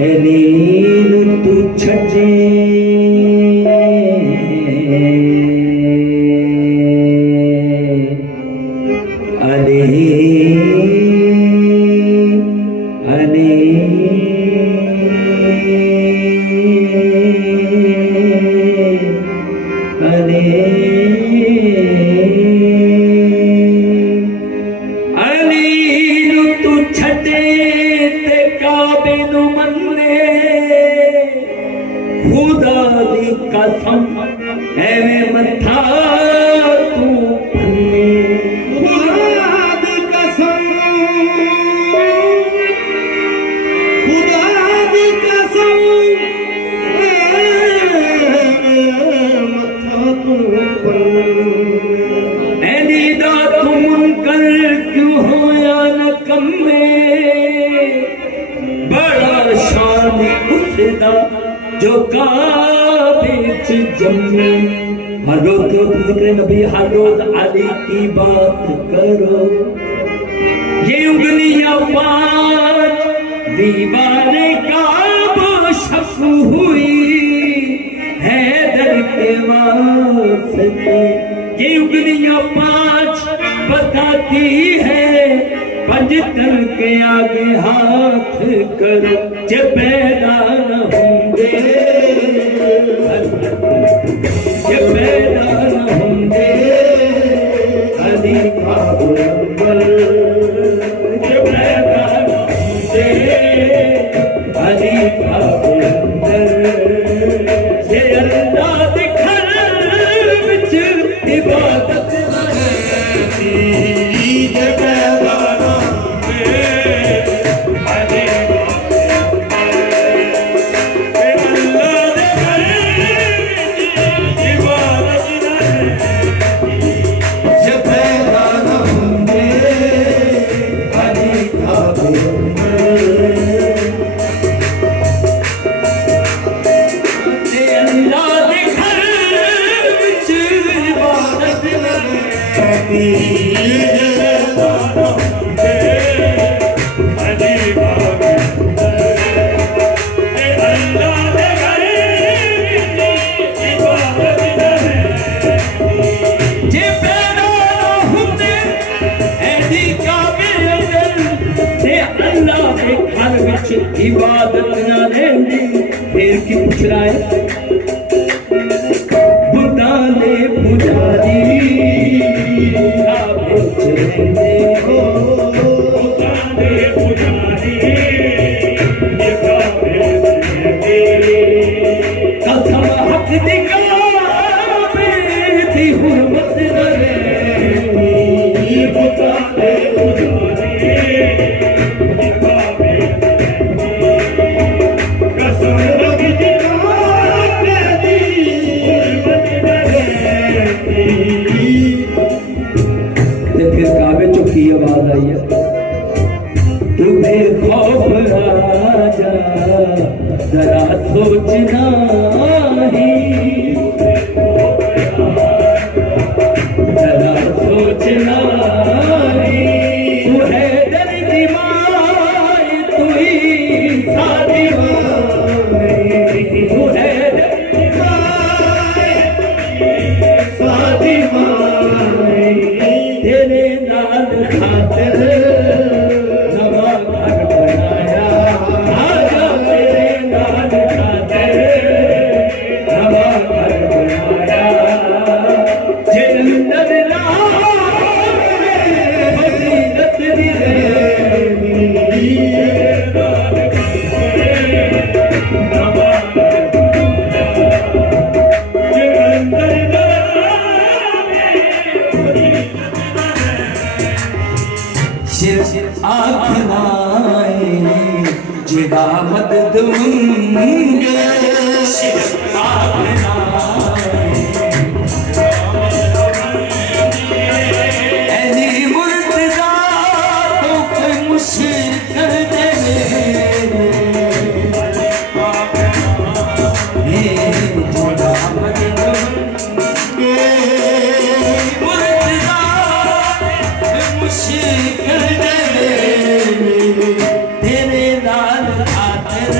नील तू छजे अले अले अले अली तू छटे ते काबे नु मन्ने खुदा दी कसम एवें मथा तू पन्ने खुदा दी कसम मथा तू पन्ने दा तू मुनकर क्यों होया न कम्मे बड़ा शान उसदा जो काबे च जम्मे हर रोज जिक्र नबी हर रोज अली की बात करो ये उंगलियां पांच दीवाने काबा शक हुई हैदर के वास्ते ये उंगलियां पांच बताती है पंजतन के आगे हाथ करो जे पैदा न होंगे जे पैदा न होंगे अली अकबर जे पैदा न होंगे अली अकबर जे अल्लाह दे घर विच इबादत इबादत ना लेंदी फिर की पूछ रहा है बुताले पुजारी काबे चलेंदे हो बुताले पुजारी ये काबे चलेंदे कसम हक दी काबे दी हुर्मत न लेंदी बुताले पुजारी आवाज आई है तुम्हें खौफ राजा जरा सोचना ही जरा सोचना ही तू है दर्दी माई तू ही सादी माई तू है दर्दी माई सादी माई तेरे खातिर नवा घर बनाया आजा तेरे नाल खातिर नवा घर बनाया जन्नत फजीलत दी आखनाए जिदा मदद दूंगे ऐनी मुर्तज़ा तो कोई मुश्किल दे जिदा मदद दूंगे मुर्तज़ा मुश्किल दे तेरे नाल खातिर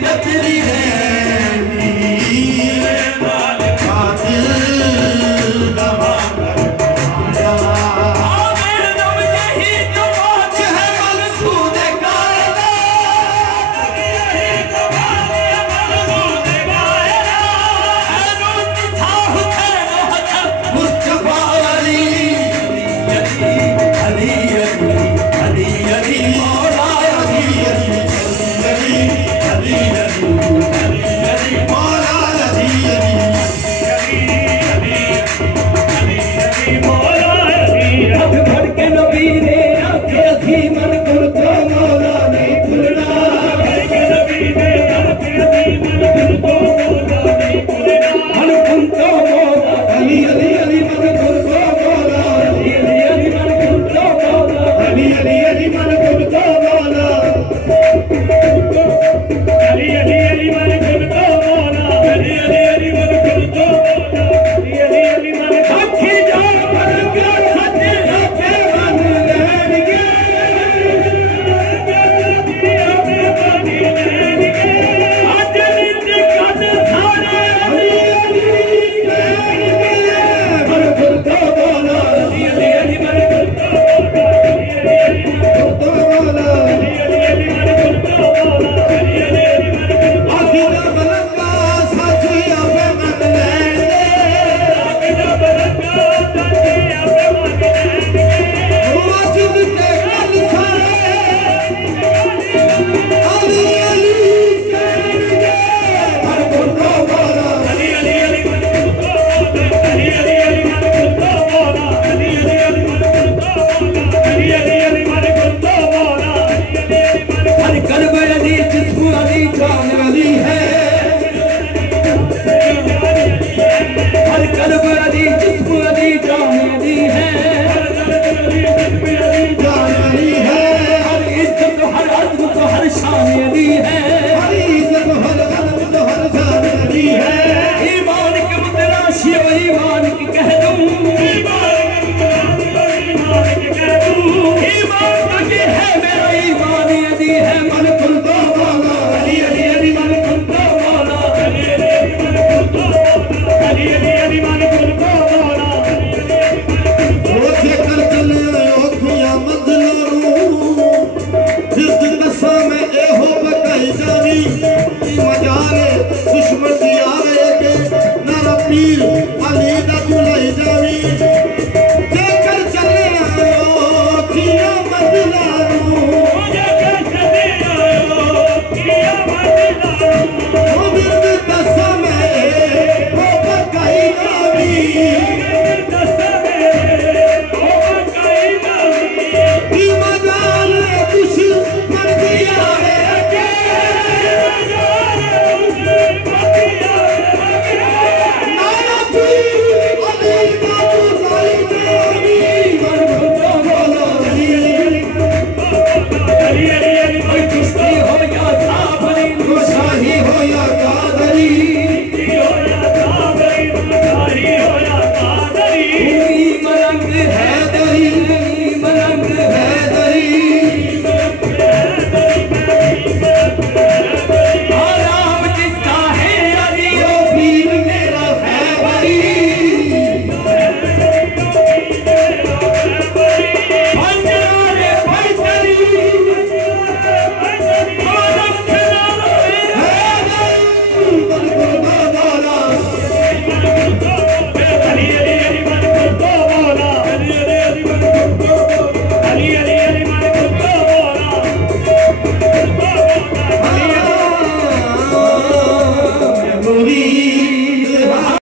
Thank you.